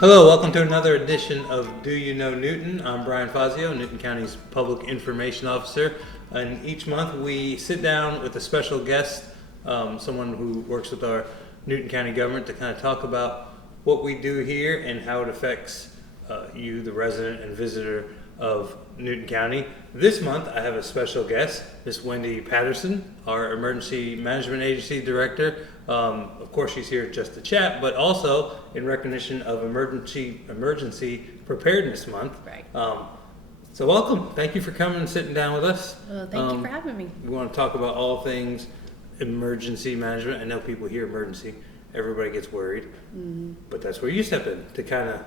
Hello, welcome to another edition of Do You Know Newton? I'm Brian Fazio, Newton County's Public Information Officer. And each month we sit down with a special guest, someone who works with our Newton County government, to kind of talk about what we do here and how it affects you, the resident and visitor of Newton County. This month I have a special guest, Miss Wendy Patterson, our Emergency Management Agency Director. Of course, she's here just to chat, but also in recognition of Emergency Preparedness Month. Right. So welcome. Thank you for coming and sitting down with us. Well, thank you for having me. We want to talk about all things emergency management. I know people hear emergency, everybody gets worried, but that's where you step in to kind of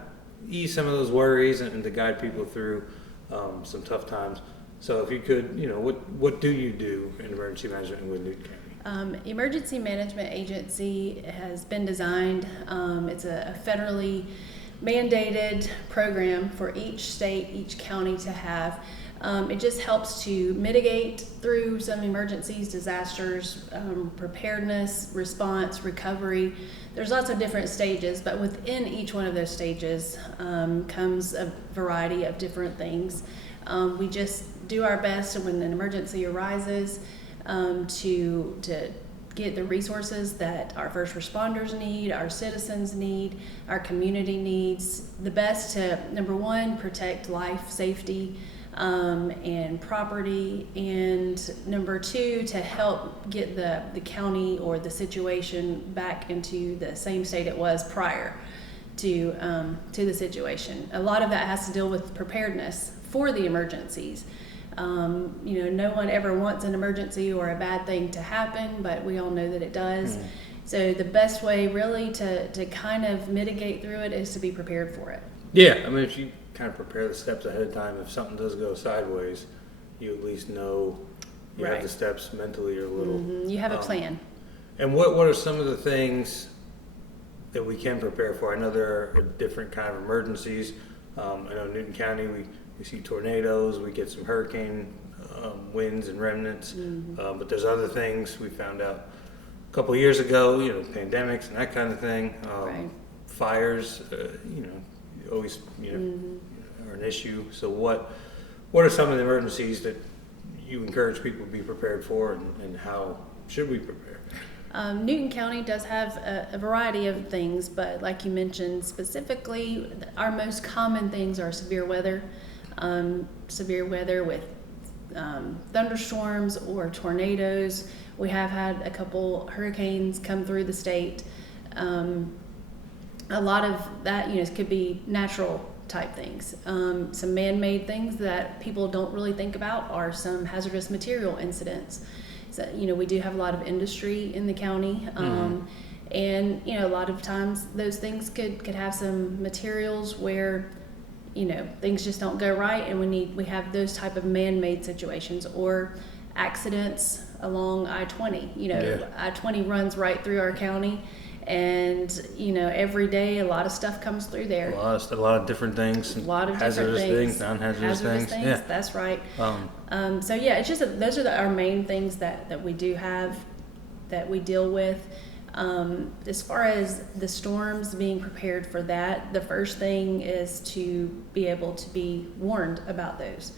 ease some of those worries and to guide people through some tough times. So if you could, what do you do in emergency management with Newton County? Emergency Management Agency has been designed. It's a federally mandated program for each state, each county to have. It just helps to mitigate through some emergencies, disasters, preparedness, response, recovery. There's lots of different stages, but within each one of those stages comes a variety of different things. We just do our best when an emergency arises to get the resources that our first responders need, our citizens need, our community needs, the best to, number one, protect life, safety, and property, and number two, to help get the county or the situation back into the same state it was prior to the situation. A lot of that has to deal with preparedness for the emergencies. No one ever wants an emergency or a bad thing to happen, but we all know that it does. So the best way really to kind of mitigate through it is to be prepared for it. Yeah, I mean, if you kind of prepare the steps ahead of time, if something does go sideways, you at least know you have the steps mentally or a little. You have a plan. And what are some of the things that we can prepare for? I know there are different kind of emergencies. I know in Newton County we see tornadoes, we get some hurricane winds and remnants, but there's other things we found out a couple of years ago, pandemics and that kind of thing. Fires, always are an issue. So what are some of the emergencies that you encourage people to be prepared for, and how should we prepare? Newton County does have a variety of things, but like you mentioned specifically, our most common things are severe weather with thunderstorms or tornadoes. We have had a couple hurricanes come through the state. A lot of that, could be natural type things. Some man-made things that people don't really think about are some hazardous material incidents. So, we do have a lot of industry in the county, and a lot of times those things could have some materials where things just don't go right, and we have those type of man-made situations or accidents along I-20. I-20 runs right through our county, and every day a lot of stuff comes through there. A lot of different things. A lot of hazardous different things, non-hazardous things. Yeah, that's right. So yeah, it's just those are our main things that we do have that we deal with. As far as the storms, being prepared for that, the first thing is to be able to be warned about those.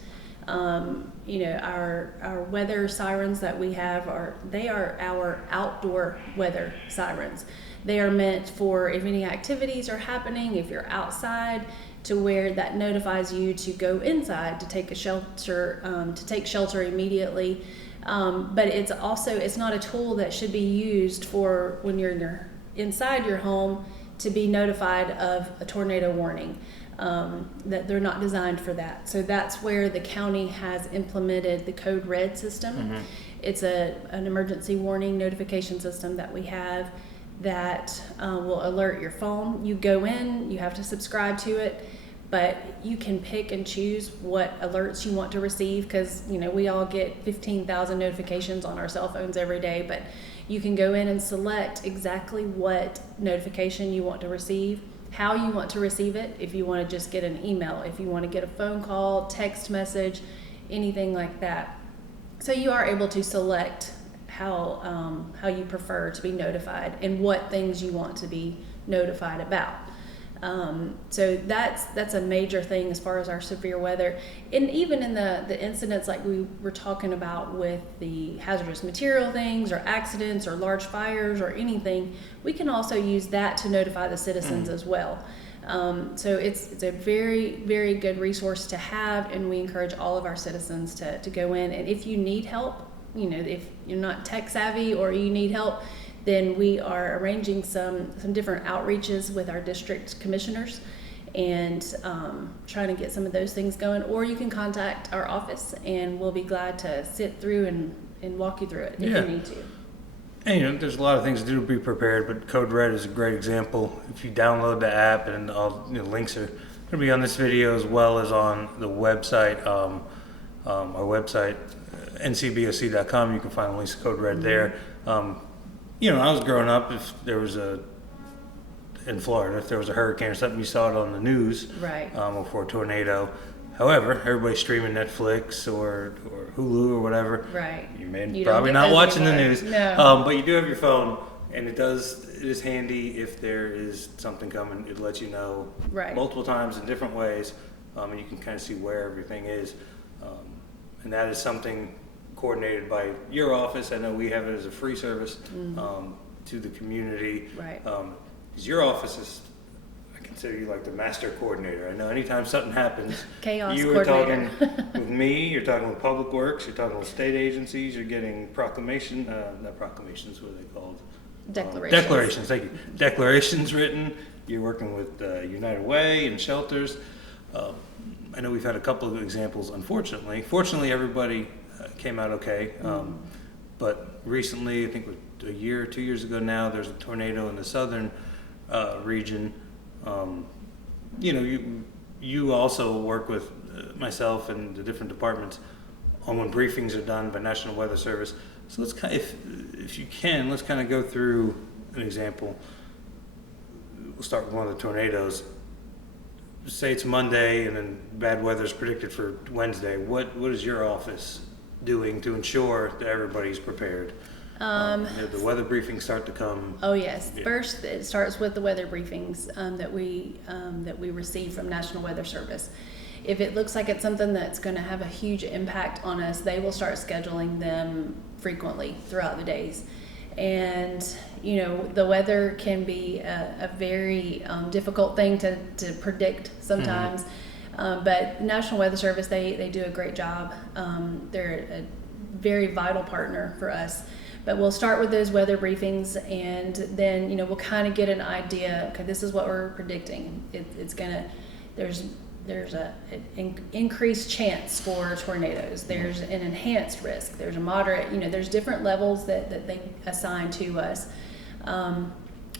Our weather sirens that we have are our outdoor weather sirens. They are meant for if any activities are happening, if you're outside, to where that notifies you to go inside to take shelter immediately. But it's not a tool that should be used for when you're inside your home to be notified of a tornado warning. That they're not designed for that. So that's where the county has implemented the Code Red system. It's an emergency warning notification system that we have that will alert your phone. You go in, you have to subscribe to it, but you can pick and choose what alerts you want to receive, because we all get 15,000 notifications on our cell phones every day, but you can go in and select exactly what notification you want to receive, how you want to receive it, if you want to just get an email, if you want to get a phone call, text message, anything like that. So you are able to select how you prefer to be notified and what things you want to be notified about. So that's a major thing as far as our severe weather. And even in the incidents like we were talking about with the hazardous material things or accidents or large fires or anything, we can also use that to notify the citizens as well. So it's a very, very good resource to have, and we encourage all of our citizens to go in. And if you need help, if you're not tech savvy or you need help, then we are arranging some different outreaches with our district commissioners and trying to get some of those things going. Or you can contact our office and we'll be glad to sit through and walk you through it if you need to. And there's a lot of things to do to be prepared, but Code Red is a great example. If you download the app, and all links are going to be on this video as well as on the website, our website, ncboc.com. You can find links to Code Red there. I was growing up, if there was in Florida, if there was a hurricane or something, you saw it on the news, right? Before a tornado. However, everybody's streaming Netflix or Hulu or whatever. Right. You probably not watching the news. No. But you do have your phone, and it is handy if there is something coming. It lets you know multiple times in different ways, and you can kind of see where everything is. And that is something coordinated by your office. I know we have it as a free service to the community. Right. Because your office is, I consider you like the master coordinator. I know anytime something happens, chaos you are coordinator. talking with me, you're talking with Public Works, you're talking with state agencies, you're getting not proclamations, what are they called? Declarations, thank you. Declarations written. You're working with United Way and shelters. I know we've had a couple of examples, unfortunately. Fortunately, everybody came out okay. But recently, I think a year or 2 years ago now, there's a tornado in the southern region. You also work with myself and the different departments on when briefings are done by National Weather Service. So let's if you can, let's kind of go through an example. We'll start with one of the tornadoes. Say it's Monday and then bad weather is predicted for Wednesday. What is your office doing to ensure that everybody's prepared? The weather briefings start to come. Oh yes. Yeah. First, it starts with the weather briefings that we receive from National Weather Service. If it looks like it's something that's going to have a huge impact on us, they will start scheduling them frequently throughout the days. And the weather can be a very difficult thing to predict sometimes. But National Weather Service, they do a great job. They're a very vital partner for us. But we'll start with those weather briefings, and then we'll kind of get an idea. Okay, this is what we're predicting. There's an increased chance for tornadoes. There's an enhanced risk. There's a moderate. There's different levels that they assign to us.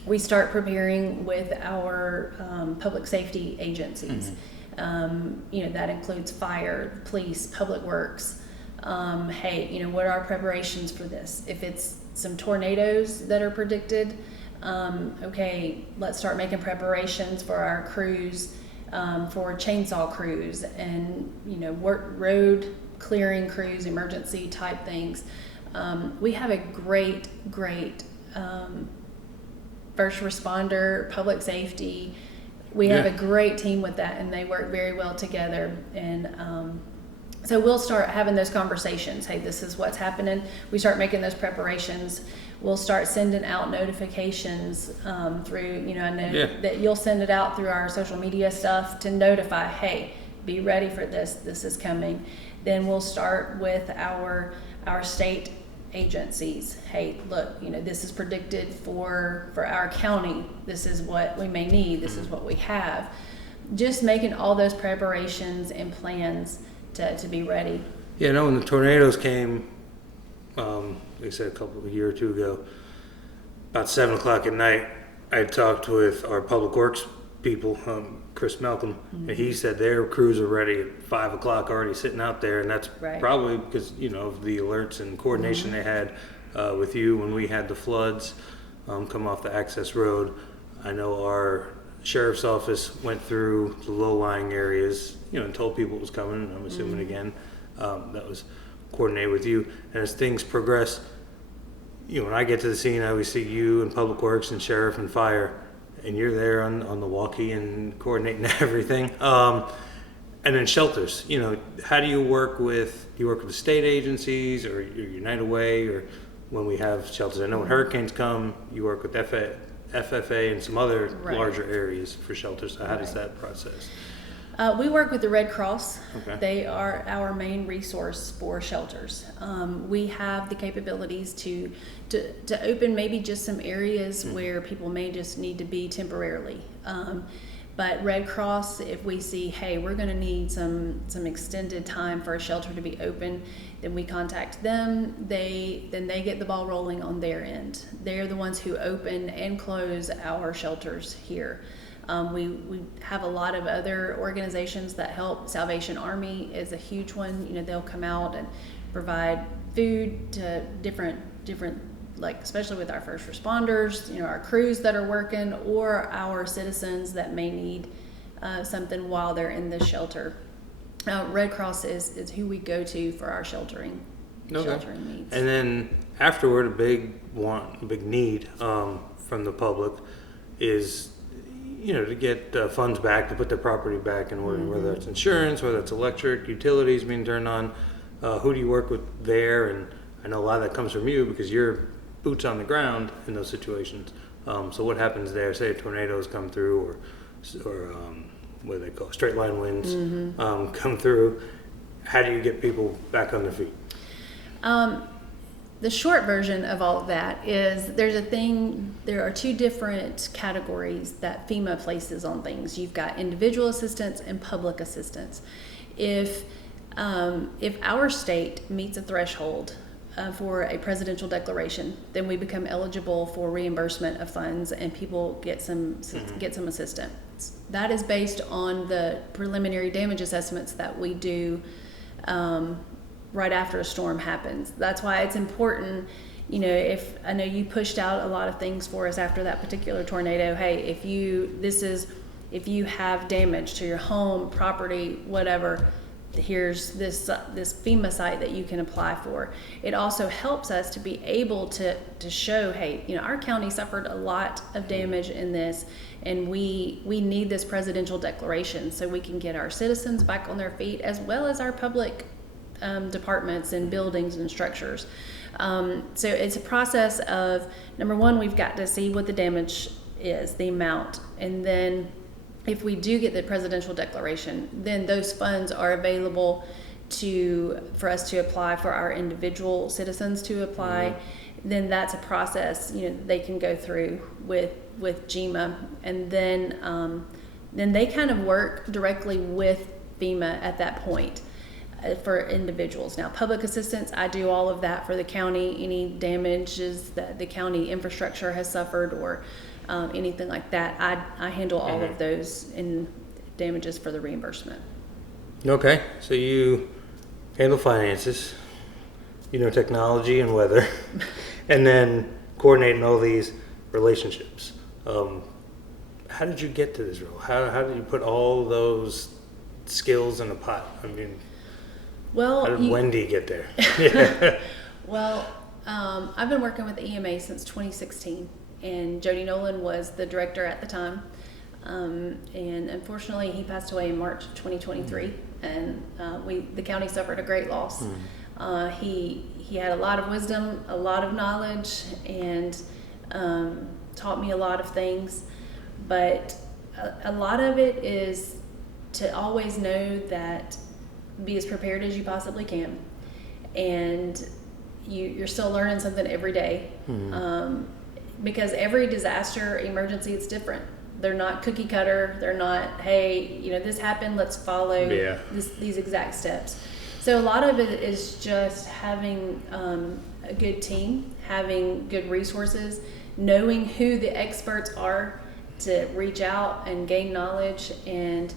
We start preparing with our public safety agencies. That includes fire, police, public works. What are our preparations for this? If it's some tornadoes that are predicted, let's start making preparations for our crews, for chainsaw crews and, road clearing crews, emergency type things. We have a great first responder, public safety. We have a great team with that, and they work very well together. And so we'll start having those conversations. Hey, this is what's happening. We start making those preparations. We'll start sending out notifications through, I know that you'll send it out through our social media stuff to notify, hey, be ready for this. This is coming. Then we'll start with our state agencies. Hey, look, this is predicted for our county. This is what we may need. This is what we have. Just making all those preparations and plans to be ready. Yeah, when the tornadoes came, like I said a year or two ago, about 7 o'clock at night, I talked with our public works people, Chris Malcolm, and he said their crews are ready at 5 o'clock, already sitting out there, and that's probably because of the alerts and coordination they had with you when we had the floods come off the access road. I know our sheriff's office went through the low-lying areas, and told people it was coming, and I'm assuming again that was coordinated with you. And as things progress, when I get to the scene, I always see you and Public Works and Sheriff and Fire, and you're there on the walkie and coordinating everything. And then shelters, how do you work with the state agencies or United Way, or when we have shelters? I know when hurricanes come, you work with FFA and some other larger areas for shelters. So how does that process? We work with the Red Cross. Okay. They are our main resource for shelters. We have the capabilities to open maybe just some areas where people may just need to be temporarily. But Red Cross, if we see, hey, we're going to need some extended time for a shelter to be open, then we contact them. Then they get the ball rolling on their end. They're the ones who open and close our shelters here. We have a lot of other organizations that help. Salvation Army is a huge one. They'll come out and provide food to different, like especially with our first responders, our crews that are working, or our citizens that may need something while they're in the shelter. Red Cross is who we go to for our sheltering needs. And then afterward, a big need from the public is to get funds back, to put their property back in order, whether it's insurance, whether it's electric, utilities being turned on. Who do you work with there? And I know a lot of that comes from you because you're boots on the ground in those situations. So what happens there? Say tornadoes come through, or what do they call straight line winds come through. How do you get people back on their feet? The short version of all of that is there are two different categories that FEMA places on things. You've got individual assistance and public assistance. If our state meets a threshold for a presidential declaration, then we become eligible for reimbursement of funds and people get some assistance. That is based on the preliminary damage assessments that we do right after a storm happens. That's why it's important, if I know you pushed out a lot of things for us after that particular tornado. Hey, if you have damage to your home, property, whatever, here's this FEMA site that you can apply for. It also helps us to be able to show, hey, our county suffered a lot of damage in this, and we need this presidential declaration so we can get our citizens back on their feet, as well as our public departments and buildings and structures. So it's a process of, number one, we've got to see what the damage is, the amount, and then if we do get the presidential declaration, then those funds are available for us to apply, for our individual citizens to apply. Then that's a process they can go through with GEMA, and then they kind of work directly with FEMA at that point for individuals. Now, public assistance, I do all of that for the county. Any damages that the county infrastructure has suffered or anything like that, I handle all of those in damages for the reimbursement. Okay, so you handle finances, technology and weather, and then coordinating all these relationships. How did you get to this role? How did you put all those skills in a pot? How did Wendy get there? Yeah. Well, I've been working with EMA since 2016, and Jody Nolan was the director at the time. And unfortunately, he passed away in March of 2023, and the county suffered a great loss. He had a lot of wisdom, a lot of knowledge, and taught me a lot of things. But a lot of it is to always know that be as prepared as you possibly can, and you're still learning something every day. Because every disaster emergency, it's different. They're not cookie cutter. They're not, hey, this happened, let's follow these exact steps. So a lot of it is just having a good team, having good resources, knowing who the experts are to reach out and gain knowledge, and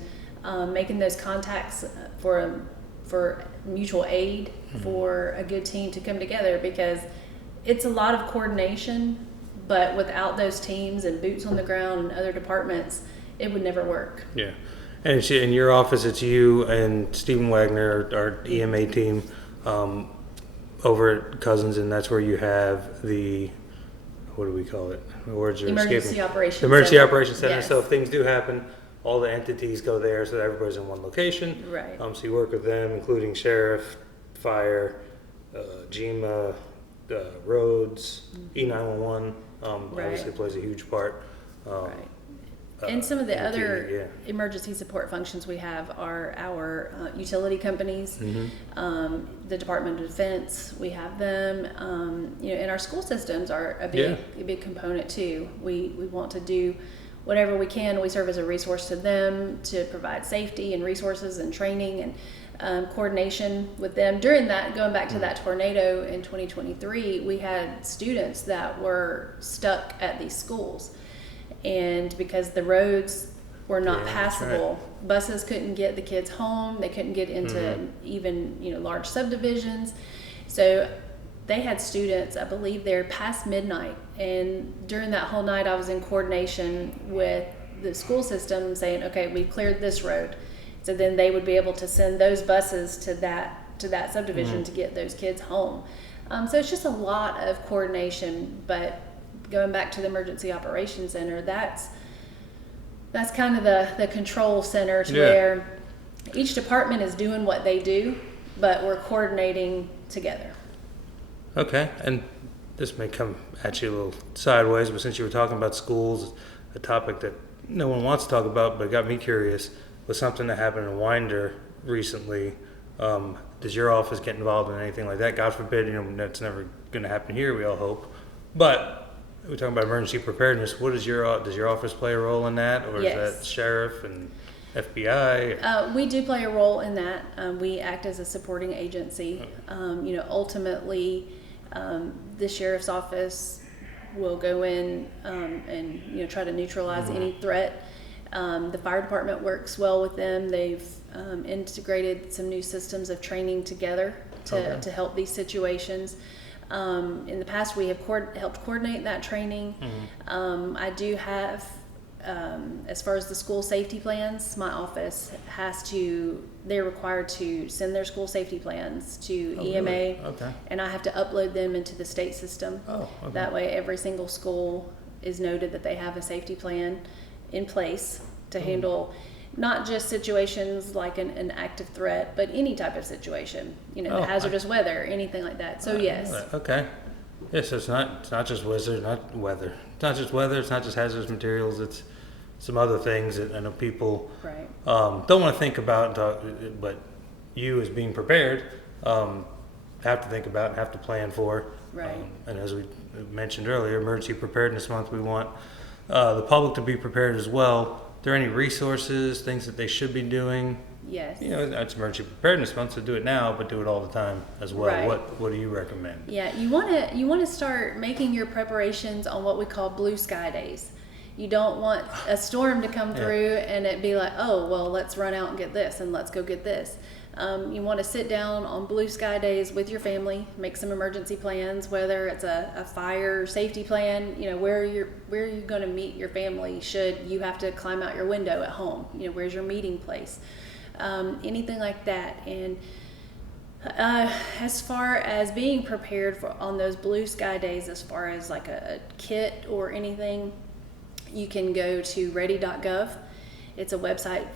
making those contacts for mutual aid, for a good team to come together, because it's a lot of coordination, but without those teams and boots on the ground and other departments, it would never work. Yeah. And in your office, it's you and Stephen Wagner, our EMA team, over at Cousins, and that's where you have what do we call it? The words are Emergency escaping. Operations The Emergency Center. Operations Center. Yes. So if things do happen, all the entities go there, so that everybody's in one location. Right. So you work with them, including sheriff, fire, GEMA, roads, E911. Right. Obviously plays a huge part. Right. And some of the and other yeah. emergency support functions we have are our utility companies, the Department of Defense. We have them, and our school systems are a big component too. We want to do whatever we can. We serve as a resource to them to provide safety and resources and training and coordination with them. During that, going back to that tornado in 2023, we had students that were stuck at these schools. And because the roads were not passable, buses couldn't get the kids home. They couldn't get into even large subdivisions. So they had students, I believe, there past midnight. And during that whole night, I was in coordination with the school system, saying, "Okay, we cleared this road." So then they would be able to send those buses to that subdivision to get those kids home. So it's just a lot of coordination, but. Going back to the Emergency Operations Center, that's kind of the control center to where each department is doing what they do, but we're coordinating together. Okay, and this may come at you a little sideways, but since you were talking about schools, a topic that no one wants to talk about, but it got me curious, was something that happened in Winder recently. Does your office get involved in anything like that? God forbid, that's never going to happen here, we all hope. But we're talking about emergency preparedness. Does your office play a role in that, or is that sheriff and FBI? We do play a role in that. We act as a supporting agency. Ultimately, the sheriff's office will go in and try to neutralize any threat. The fire department works well with them. They've integrated some new systems of training together to help these situations. In the past, we have helped coordinate that training. I do have, as far as the school safety plans, my office they're required to send their school safety plans to EMA, really? Okay. and I have to upload them into the state system. Oh, okay. That way, every single school is noted that they have a safety plan in place to handle not just situations like an active threat, but any type of situation, hazardous weather, anything like that. So yes. Okay. Yes, so it's not just weather. It's not just weather. It's not just hazardous materials. It's some other things that I know people don't want to think about, but you as being prepared have to think about and have to plan for. Right. And as we mentioned earlier, Emergency Preparedness Month, we want the public to be prepared as well. Are there any resources, things that they should be doing? Yes. It's Emergency Preparedness Month, so do it now, but do it all the time as well. Right. What do you recommend? Yeah, you want to start making your preparations on what we call blue sky days. You don't want a storm to come through and it be like, oh, well, let's run out and get this and let's go get this. You want to sit down on blue sky days with your family, make some emergency plans, whether it's a fire safety plan, where are you going to meet your family should you have to climb out your window at home, where's your meeting place, anything like that. And as far as being prepared on those blue sky days, as far as like a kit or anything, you can go to ready.gov. It's a website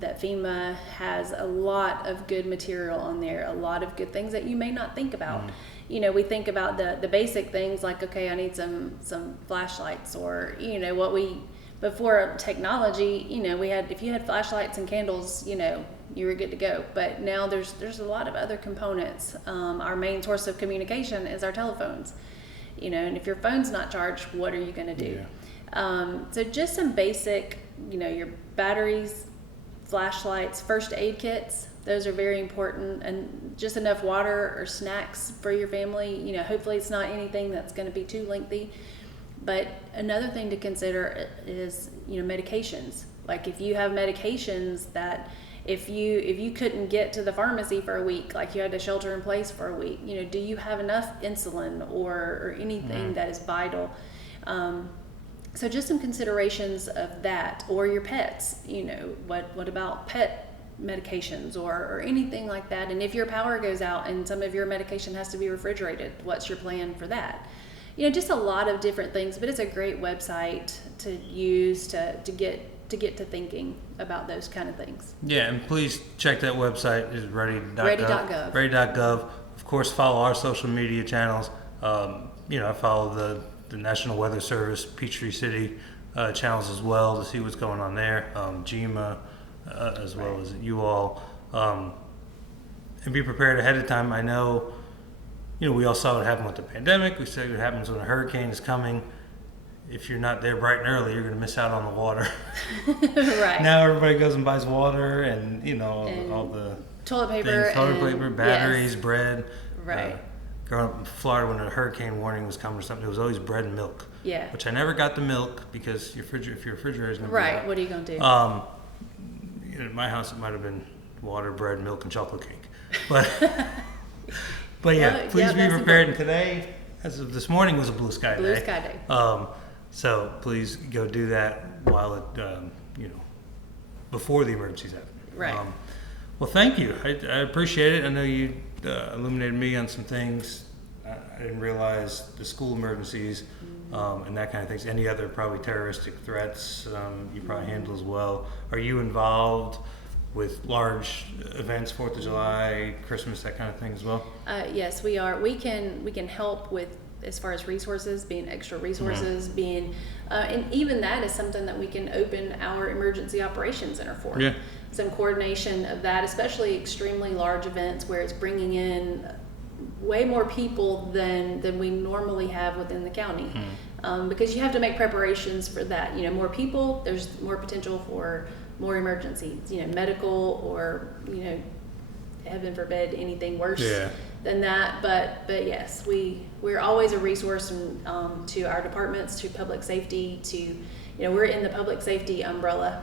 that FEMA has a lot of good material on there, a lot of good things that you may not think about. We think about the basic things like, okay, I need some flashlights, or before technology, if you had flashlights and candles, you were good to go. But now there's a lot of other components. Our main source of communication is our telephones, and if your phone's not charged, what are you going to do? So just some basic, your batteries, flashlights, first aid kits, those are very important, and just enough water or snacks for your family. Hopefully it's not anything that's going to be too lengthy. But another thing to consider is, medications. Like if you have medications that if you couldn't get to the pharmacy for a week, like you had to shelter in place for a week, do you have enough insulin or anything that is vital? So just some considerations of that, or your pets, what about pet medications or anything like that? And if your power goes out and some of your medication has to be refrigerated, what's your plan for that? just a lot of different things. But it's a great website to use to get to thinking about those kind of things. Yeah, and please check that website. It's ready.gov. Ready.gov. Ready.gov. Of course, follow our social media channels. I follow the National Weather Service, Peachtree City channels as well to see what's going on there. GMA, as well as you all. And be prepared ahead of time. I know, we all saw what happened with the pandemic. We saw what happens when a hurricane is coming. If you're not there bright and early, you're going to miss out on the water. Right. Now everybody goes and buys water and, all the toilet paper, batteries, yes. bread. Right. Growing up in Florida, when a hurricane warning was coming or something, it was always bread and milk. Yeah. Which I never got the milk because if your refrigerator is going to be right. out. What are you going to do? In my house, it might have been water, bread, milk, and chocolate cake. But yeah, please be prepared. And today, as of this morning, was a blue sky day. Blue sky day. So please go do that while it, before the emergencies happen. Right. Well, thank you. I appreciate it. I know you illuminated me on some things. I didn't realize the school emergencies and that kind of things. Any other probably terroristic threats you probably handle as well. Are you involved with large events, 4th of July, Christmas, that kind of thing as well? Yes, we are. We can help with as far as resources, being extra resources, being, and even that is something that we can open our emergency operations center for. Yeah. Some coordination of that, especially extremely large events where it's bringing in way more people than we normally have within the county. Because you have to make preparations for that. More people, there's more potential for more emergencies, medical or, heaven forbid, anything worse than that. But yes, we're always a resource to our departments, to public safety, to, we're in the public safety umbrella.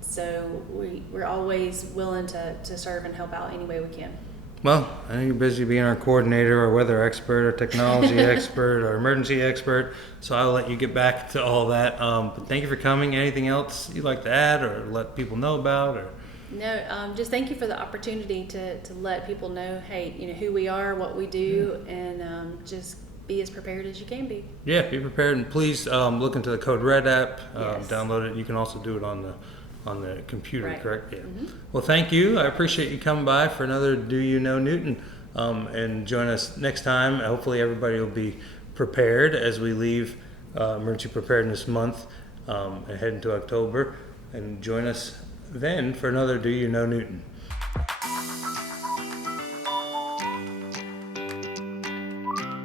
So we're always willing to serve and help out any way we can. Well, I know you're busy being our coordinator, our weather expert, our technology expert, our emergency expert, so I'll let you get back to all that. But thank you for coming. Anything else you'd like to add or let people know about? Or No, just thank you for the opportunity to let people know, hey, who we are, what we do, and just be as prepared as you can be. Yeah, be prepared, and please look into the Code Red app. Yes. Download it. You can also do it on the computer, Right. correct? Yeah. Mm-hmm. Well, thank you. I appreciate you coming by for another Do You Know Newton, and join us next time. Hopefully, everybody will be prepared as we leave Emergency Preparedness Month and head into October. And join us then for another Do You Know Newton.